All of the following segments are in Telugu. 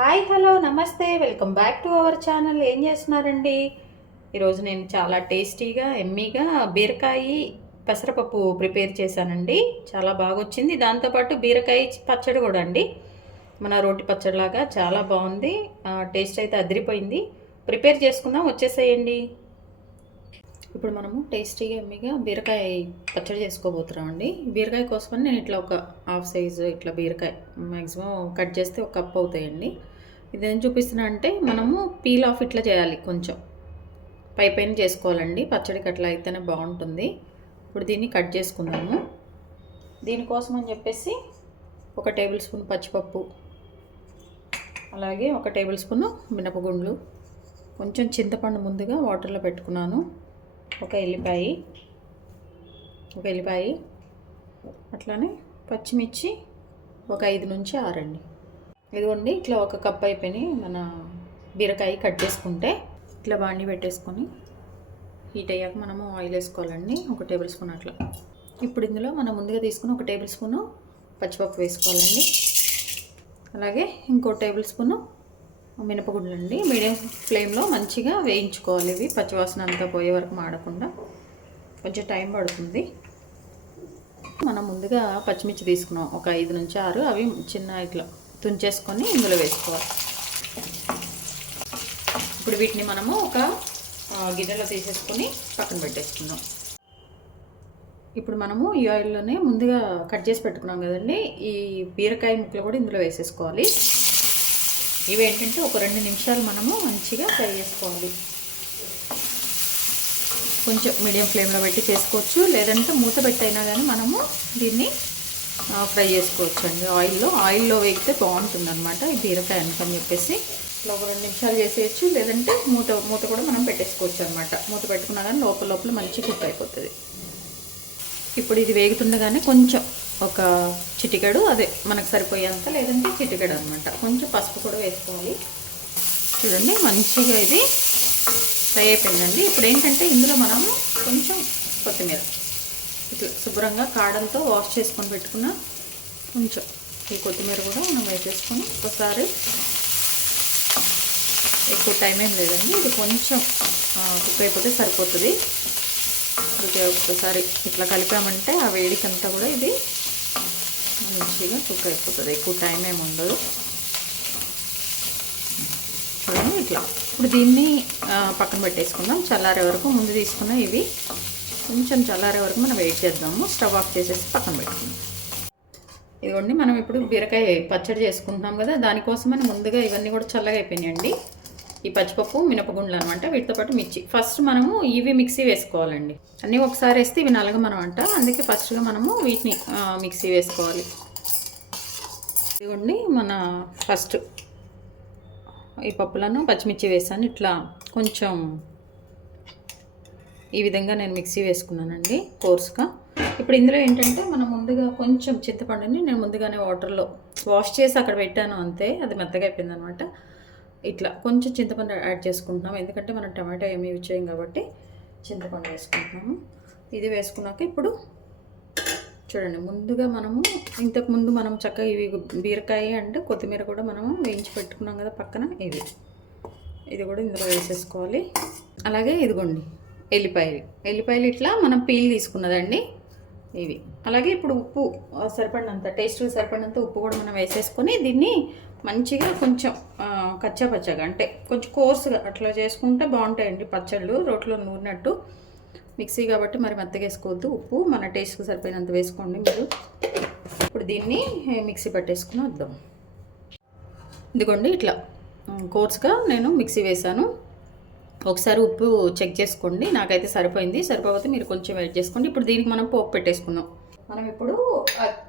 హాయ్ హలో నమస్తే welcome back to our channel. ఏం చేస్తున్నారండి? ఈరోజు నేను చాలా టేస్టీగా ఎమ్మీగా బీరకాయ పెసరపప్పు ప్రిపేర్ చేశానండి. చాలా బాగా వచ్చింది. దాంతోపాటు బీరకాయ పచ్చడి కూడా అండి, మన రోటి పచ్చడిలాగా చాలా బాగుంది. టేస్ట్ అయితే అదిరిపోయింది. ప్రిపేర్ చేసుకుందాం, వచ్చేసేయండి. ఇప్పుడు మనము టేస్టీగా ఎమ్మిగా బీరకాయ పచ్చడి చేసుకోబోతున్నామండి. బీరకాయ కోసమని నేను ఇట్లా ఒక హాఫ్ సైజు ఇట్లా బీరకాయ మ్యాక్సిమం కట్ చేస్తే ఒక కప్ అవుతాయండి. ఇదేం చూపిస్తున్నా అంటే మనము పీల్ ఆఫ్ ఇట్లా చేయాలి, కొంచెం పైన చేసుకోవాలండి. పచ్చడికి అట్లా అయితేనే బాగుంటుంది. ఇప్పుడు దీన్ని కట్ చేసుకుందాము. దీనికోసం అని చెప్పేసి ఒక టేబుల్ స్పూన్ పచ్చిపప్పు, అలాగే ఒక టేబుల్ స్పూన్ మినపగుండ్లు, కొంచెం చింతపండు ముందుగా వాటర్లో పెట్టుకున్నాను, ఒక ఎల్లిపాయ, అట్లానే పచ్చిమిర్చి ఒక 5 నుంచి 6 అండి. ఇదిగోండి ఇట్లా ఒక కప్ అయిపోయినాయి. మన బీరకాయ కట్ చేసుకుంటే ఇట్లా బాండి పెట్టేసుకొని హీట్ అయ్యాక మనము ఆయిల్ వేసుకోవాలండి, ఒక టేబుల్ స్పూన్ అట్లా. ఇప్పుడు ఇందులో మనం ముందుగా తీసుకుని ఒక టేబుల్ స్పూను పచ్చిపప్పు వేసుకోవాలండి, అలాగే ఇంకో టేబుల్ స్పూను మినపగుండ్లు అండి. మీడియం ఫ్లేమ్లో మంచిగా వేయించుకోవాలి. ఇవి పచ్చివాసన అంతా పోయే వరకు మాడకుండా, కొంచెం టైం పడుతుంది. మనం ముందుగా పచ్చిమిర్చి తీసుకున్నాం ఒక 5 నుంచి 6, అవి చిన్న ఇట్లా తుంచేసుకొని ఇందులో వేసుకోవాలి. ఇప్పుడు వీటిని మనము ఒక గిన్నెలో తీసేసుకొని పక్కన పెట్టేసుకుందాం. ఇప్పుడు మనము ఈ ఆయిల్లోనే ముందుగా కట్ చేసి పెట్టుకున్నాం కదండి, ఈ బీరకాయ ముక్కలు కూడా ఇందులో వేసేసుకోవాలి. ఇవి ఏంటంటే ఒక 2 నిమిషాలు మనము మంచిగా ఫ్రై చేసుకోవాలి. కొంచెం మీడియం ఫ్లేమ్లో పెట్టి చేసుకోవచ్చు, లేదంటే మూత పెట్టైనా కానీ మనము దీన్ని ఫ్రై చేసుకోవచ్చు అండి. ఆయిల్లో వేగితే బాగుంటుంది అనమాట ఈ బీరకాయ అని చెప్పేసి. ఇట్లా ఒక 2 నిమిషాలు చేసేయచ్చు, లేదంటే మూత కూడా మనం పెట్టేసుకోవచ్చు అనమాట. మూత పెట్టుకున్నా కానీ లోపల మంచి కుక్ అయిపోతుంది. ఇప్పుడు ఇది వేగుతుండగానే కొంచెం ఒక చిటికెడు, అదే మనకు సరిపోయేంత, లేదంటే చిటికెడు అనమాట, కొంచెం పసుపు కూడా వేసుకోవాలి. చూడండి మంచిగా ఇది ఫ్రై అయిపోయిందండి. ఇప్పుడు ఏంటంటే ఇందులో మనము కొంచెం కొత్తిమీర ఇట్లా శుభ్రంగా కాడలతో వాష్ చేసుకొని పెట్టుకున్న కొంచెం ఈ కొత్తిమీర కూడా మనం వేసేసుకొని ఒకసారి, ఎక్కువ టైం ఏం లేదండి, ఇది కొంచెం కుక్ అయిపోతే సరిపోతుంది. ఒకసారి ఇట్లా కలిపామంటే ఆ వేడికంతా కూడా ఇది మంచిగా కుక్ అయిపోతుంది, ఎక్కువ టైం ఏమి ఉండదు. చూడండి ఇట్లా. ఇప్పుడు దీన్ని పక్కన పెట్టేసుకుందాం, చల్లారే వరకు. ముందు తీసుకున్న ఇవి కొంచెం చల్లారే వరకు మనం వెయిట్ చేద్దాము. స్టవ్ ఆఫ్ చేసేసి పక్కన పెట్టుకుందాం. ఇదిగోండి మనం ఇప్పుడు బీరకాయ పచ్చడి చేసుకుంటున్నాం కదా, దానికోసమని ముందుగా ఇవన్నీ కూడా చల్లగా అయిపోయినాయండి. ఈ పచ్చిపప్పు మినపగుండ్లు అనమాట, వీటితో పాటు మిర్చి. ఫస్ట్ మనము ఇవి మిక్సీ వేసుకోవాలండి. అన్నీ ఒకసారి వేస్తే ఇవి నలగమనం అంట, అందుకే ఫస్ట్గా మనము వీటిని మిక్సీ వేసుకోవాలి. ఇదిగోండి మన ఫస్ట్ ఈ పప్పులను పచ్చిమిర్చి వేసాను, ఇట్లా కొంచెం ఈ విధంగా నేను మిక్సీ వేసుకున్నానండి కోర్స్గా. ఇప్పుడు ఇందులో ఏంటంటే మనం ముందుగా కొంచెం చింతపండుని నేను ముందుగానే వాటర్లో వాష్ చేసి అక్కడ పెట్టాను, అంతే. అది మెత్తగా అయిపోయింది అనమాట. ఇట్లా కొంచెం చింతపండు యాడ్ చేసుకుంటున్నాము, ఎందుకంటే మనం టమాటో ఏమి యూజ్ చేయం కాబట్టి చింతపండు వేసుకుంటున్నాము. ఇది వేసుకున్నాక ఇప్పుడు చూడండి, ముందుగా మనము ఇంతకుముందు మనం చక్కగా ఇవి బీరకాయ అంటే కొత్తిమీర కూడా మనము వేయించి పెట్టుకున్నాం కదా పక్కన, ఇది కూడా ఇందులో వేసేసుకోవాలి. అలాగే ఇదిగోండి ఎల్లిపాయలు ఇట్లా మనం పీల్ తీసుకున్నదండి ఇవి. అలాగే ఇప్పుడు ఉప్పు సరిపడినంత, టేస్ట్కి సరిపడినంత ఉప్పు కూడా మనం వేసేసుకొని దీన్ని మంచిగా కొంచెం కచ్చాపచ్చగా, అంటే కొంచెం కోర్సుగా అట్లా చేసుకుంటే బాగుంటాయండి పచ్చళ్ళు, రోట్లో నూరినట్టు. మిక్సీ కాబట్టి మరి మెత్తగా వేసుకోవద్దు, ఉప్పు మన టేస్ట్కి సరిపోయినంత వేసుకోండి మీరు. ఇప్పుడు దీన్ని మిక్సీ పట్టేసుకుని వద్దాం. ఇదిగోండి ఇట్లా కోర్స్గా నేను మిక్సీ వేసాను. ఒకసారి ఉప్పు చెక్ చేసుకోండి, నాకైతే సరిపోయింది. సరిపోతే మీరు కొంచెం వెయిట్ చేసుకోండి. ఇప్పుడు దీనికి మనం పోపు పెట్టేసుకుందాం. మనం ఇప్పుడు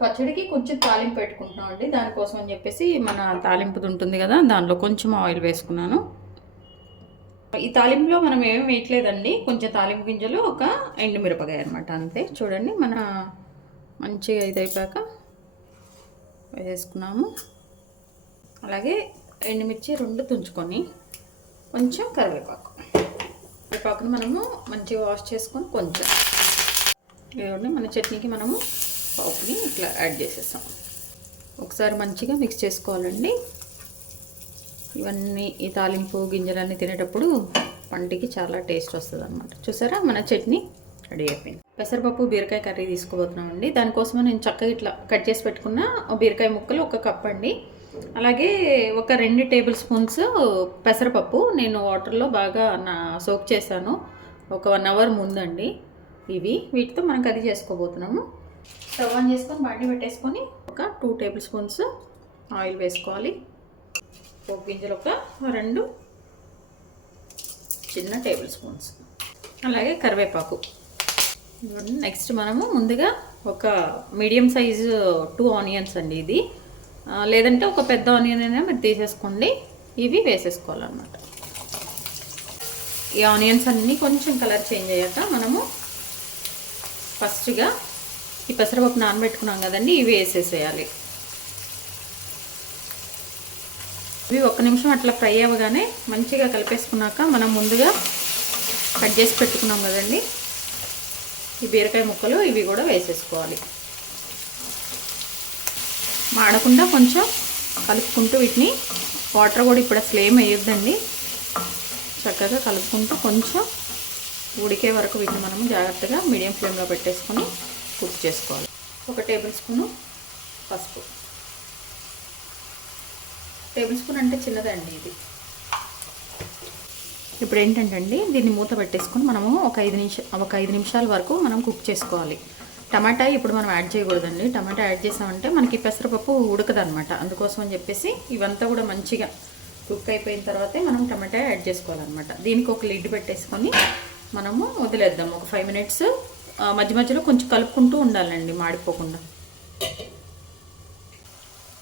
పచ్చడికి కొంచెం తాలింపు పెట్టుకుంటున్నాం అండి. దానికోసం అని చెప్పేసి మన తాలింపుది ఉంటుంది కదా, దానిలో కొంచెం ఆయిల్ వేసుకున్నాను. ఈ తాలింపులో మనం ఏమీ వేయట్లేదండి, కొంచెం తాలింపు గింజలు, ఒక ఎండుమిరపకాయ అనమాట, అంతే. చూడండి మన మంచిగా ఇది అయిపోయాక వేసుకున్నాము. అలాగే ఎండుమిర్చి 2 తుంచుకొని కొంచెం కరివేపాకును మనము మంచిగా వాష్ చేసుకొని కొంచెం ఇవ్వండి. మన చట్నీకి మనము పప్పుని ఇట్లా యాడ్ చేసేస్తాం. ఒకసారి మంచిగా మిక్స్ చేసుకోవాలండి. ఇవన్నీ ఈ తాలింపు గింజలన్నీ తినేటప్పుడు పంటికి చాలా టేస్ట్ వస్తుంది అనమాట. చూసారా మన చట్నీ రెడీ అయిపోయింది. పెసరపప్పు బీరకాయ కర్రీ తీసుకోబోతున్నామండి. దానికోసమే నేను చక్కగా ఇట్లా కట్ చేసి పెట్టుకున్న బీరకాయ ముక్కలు 1 కప్ అండి. అలాగే ఒక 2 టేబుల్ స్పూన్స్ పెసరపప్పు నేను వాటర్లో బాగా సోక్ చేశాను ఒక 1 అవర్ ముందండి. వీటితో మనం కర్రీ చేసుకోబోతున్నాము. స్టవ్ ఆన్ చేసుకొని బాండి పెట్టేసుకొని ఒక 2 టేబుల్ స్పూన్స్ ఆయిల్ వేసుకోవాలి. పోపు గింజలు ఒక 2 చిన్న టేబుల్ స్పూన్స్, అలాగే కరివేపాకు. నెక్స్ట్ మనము ముందుగా ఒక మీడియం సైజు 2 ఆనియన్స్ అండి. ఇది లేదంటే ఒక పెద్ద ఆనియన్ అయినా మీరు తీసేసుకోండి. ఇవి వేసేసుకోవాలన్నమాట. ఈ ఆనియన్స్ అన్నీ కొంచెం కలర్ చేంజ్ అయ్యాక మనము ఫస్ట్గా ఈ పెసరపప్పు నానబెట్టుకున్నాం కదండి, ఇవి వేసేసేయాలి. ఇవి 1 నిమిషం అట్లా ఫ్రై అవ్వగానే మంచిగా కలిపేసుకున్నాక మనం ముందుగా కట్ చేసి పెట్టుకున్నాం కదండి ఈ బీరకాయ ముక్కలు, ఇవి కూడా వేసేసుకోవాలి. మాడకుండా కొంచెం కలుపుకుంటూ వీటిని, వాటర్ కూడా ఇప్పుడు అసలు ఏం వేయొద్దండి, చక్కగా కలుపుకుంటూ కొంచెం ఉడికే వరకు వీటిని మనము జాగ్రత్తగా మీడియం ఫ్లేమ్లో పెట్టేసుకొని కుక్ చేసుకోవాలి. 1 టేబుల్ స్పూను పసుపు, టేబుల్ స్పూన్ అంటే చిన్నదండి ఇది. ఇప్పుడు ఏంటంటే అండి దీన్ని మూత పెట్టేసుకొని మనము ఒక 5 నిమిషాల వరకు మనం కుక్ చేసుకోవాలి. టమాటా ఇప్పుడు మనం యాడ్ చేయకూడదండి. టమాటా యాడ్ చేసామంటే మనకి పెసరపప్పు ఉడకదనమాట. అందుకోసం అని చెప్పేసి ఇవంతా కూడా మంచిగా కుక్ అయిపోయిన తర్వాతే మనం టమాటా యాడ్ చేసుకోవాలన్నమాట. దీనికి ఒక లిడ్ పెట్టేసుకొని మనము వదిలేద్దాం ఒక 5 మినిట్స్. మధ్య మధ్యలో కొంచెం కలుపుకుంటూ ఉండాలండి, మాడిపోకుండా.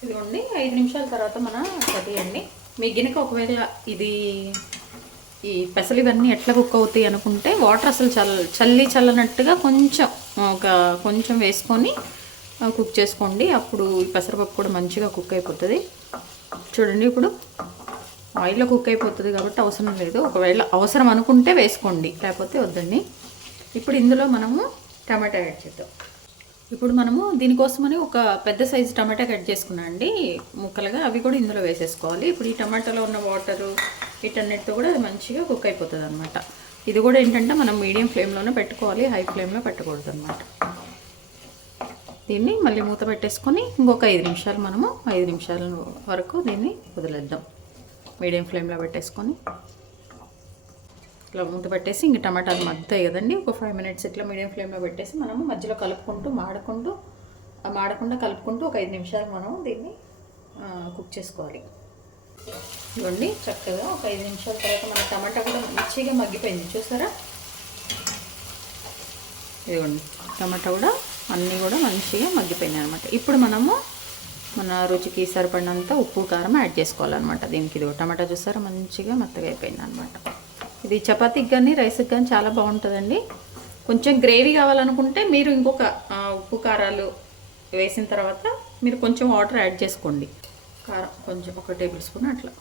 ఇదిగోండి 5 నిమిషాల తర్వాత మన కర్రీ అండి. మీ గినక ఒకవేళ ఇది ఈ పెసలు ఇవన్నీ ఎట్లా కుక్ అవుతాయి అనుకుంటే వాటర్ అసలు చల్లనట్టుగా కొంచెం వేసుకొని కుక్ చేసుకోండి. అప్పుడు ఈ పెసరపప్పు కూడా మంచిగా కుక్ అయిపోతుంది. చూడండి ఇప్పుడు ఆయిల్లో కుక్ అయిపోతుంది కాబట్టి అవసరం లేదు. ఒకవేళ అవసరం అనుకుంటే వేసుకోండి, లేకపోతే వద్దండి. ఇప్పుడు ఇందులో మనము టమాటా యాడ్ చేద్దాం. ఇప్పుడు మనము దీనికోసమని ఒక పెద్ద సైజు టమాటా కట్ చేసుకున్నాం అండి ముక్కలుగా, అవి కూడా ఇందులో వేసేసుకోవాలి. ఇప్పుడు ఈ టమాటాలో ఉన్న వాటరు వీటన్నిటితో కూడా అది మంచిగా కుక్ అయిపోతుంది అనమాట. ఇది కూడా ఏంటంటే మనం మీడియం ఫ్లేమ్లోనే పెట్టుకోవాలి, హై ఫ్లేమ్లో పెట్టకూడదు అనమాట. దీన్ని మళ్ళీ మూత పెట్టేసుకొని ఇంకొక 5 నిమిషాలు మనము 5 నిమిషాల వరకు దీన్ని వదిలేద్దాం. మీడియం ఫ్లేమ్లో పెట్టేసుకొని ఇట్లా మూత పెట్టేసి ఇంక టమాటాలు మగ్గుతాయి కదండి, ఒక 5 మినిట్స్ ఇట్లా మీడియం ఫ్లేమ్లో పెట్టేసి మనము మధ్యలో కలుపుకుంటూ మాడకుండా కలుపుకుంటూ ఒక 5 నిమిషాలు మనం దీన్ని కుక్ చేసుకోవాలి. ఇవ్వండి చక్కగా ఒక 5 నిమిషాల తర్వాత మన టమాటా కూడా మంచిగా మగ్గిపోయింది. చూసారా, ఇదిగోండి టమాటా కూడా అన్నీ కూడా మంచిగా మగ్గిపోయినాయి అనమాట. ఇప్పుడు మనము మన రుచికి సరిపడినంత ఉప్పు కారం యాడ్ చేసుకోవాలన్నమాట దీనికి. ఇది టమాటా చూసారా మంచిగా మెత్తగా అయిపోయింది అనమాట. ఇది చపాతీకి కానీ రైస్కి కానీ చాలా బాగుంటుందండి. కొంచెం గ్రేవీ కావాలనుకుంటే మీరు ఇంకొక ఉప్పు కారాలు వేసిన తర్వాత మీరు కొంచెం వాటర్ యాడ్ చేసుకోండి. కారం కొంచెం 1 టేబుల్ స్పూన్ అట్లా,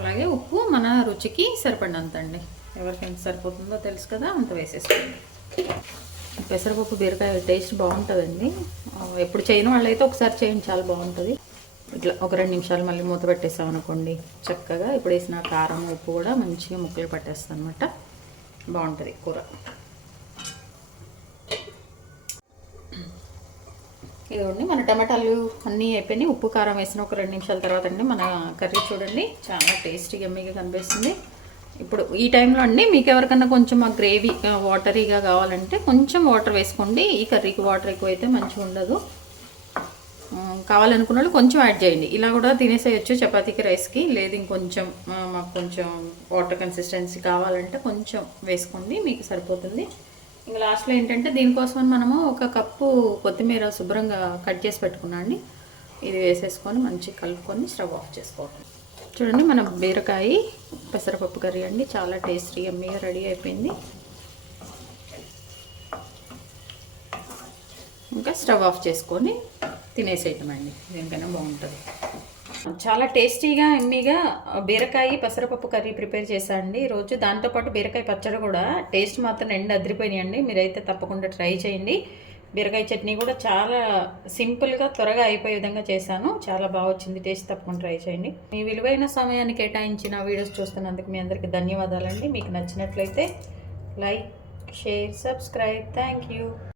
అలాగే ఉప్పు మన రుచికి సరిపడినంత అండి. ఎవరికి ఎంత సరిపోతుందో తెలుసు కదా, అంత వేసేసుకోండి. పెసరపప్పు బీరకాయ టేస్ట్ బాగుంటుందండి. ఎప్పుడు చేయని వాళ్ళైతే ఒకసారి చేయండి, చాలా బాగుంటుంది. ఇట్లా ఒక 2 నిమిషాలు మళ్ళీ మూత పెట్టేసాం అనుకోండి, చక్కగా ఇప్పుడు వేసిన కారం ఉప్పు కూడా మంచిగా ముక్కలు పట్టేస్తాం అనమాట. బాగుంటుంది కూర. ఇదిగోండి మన టమాటాలు అన్నీ అయిపోయినాయి. ఉప్పు కారం వేసిన ఒక 2 నిమిషాల తర్వాత అండి మన కర్రీ చూడండి చాలా టేస్టీగా యమ్మీగా కనిపిస్తుంది. ఇప్పుడు ఈ టైంలో అండి మీకు ఎవరికన్నా కొంచెం ఆ గ్రేవీ వాటరీగా కావాలంటే కొంచెం వాటర్ వేసుకోండి. ఈ కర్రీకి వాటర్ ఎక్కువ అయితే మంచిగా ఉండదు. కావాలనుకున్న వాళ్ళు కొంచెం యాడ్ చేయండి. ఇలా కూడా తినేసేయచ్చు చపాతీకి రైస్కి. లేదు ఇంకొంచెం మాకు కొంచెం వాటర్ కన్సిస్టెన్సీ కావాలంటే కొంచెం వేసుకోండి, మీకు సరిపోతుంది. ఇంకా లాస్ట్లో ఏంటంటే దీనికోసం మనము 1 కప్పు కొత్తిమీర శుభ్రంగా కట్ చేసి పెట్టుకున్నాం అండి. ఇది వేసేసుకొని మంచిగా కలుపుకొని స్టవ్ ఆఫ్ చేసుకోవాలి. చూడండి మన బీరకాయ పెసరపప్పు కర్రీ అండి చాలా టేస్టీ యమ్మీగా రెడీ అయిపోయింది. ఇంకా స్టవ్ ఆఫ్ చేసుకొని తినేసేయటం అండి, దేనికైనా బాగుంటుంది. చాలా టేస్టీగా యమ్మీగా బీరకాయ పెసరపప్పు కర్రీ ప్రిపేర్ చేశాను అండి ఈరోజు. దాంతోపాటు బీరకాయ పచ్చడి కూడా, టేస్ట్ మాత్రం అదిరిపోయినాయండి. మీరైతే తప్పకుండా ట్రై చేయండి. బీరకాయ చట్నీ కూడా చాలా సింపుల్గా త్వరగా అయిపోయే విధంగా చేశాను. చాలా బాగా వచ్చింది. టేస్ట్ తప్పకుండా ట్రై చేయండి. మీ విలువైన సమయాన్ని కేటాయించిన వీడియోస్ చూస్తున్నందుకు మీ అందరికీ ధన్యవాదాలండి. మీకు నచ్చినట్లయితే like, share, subscribe. Thank you.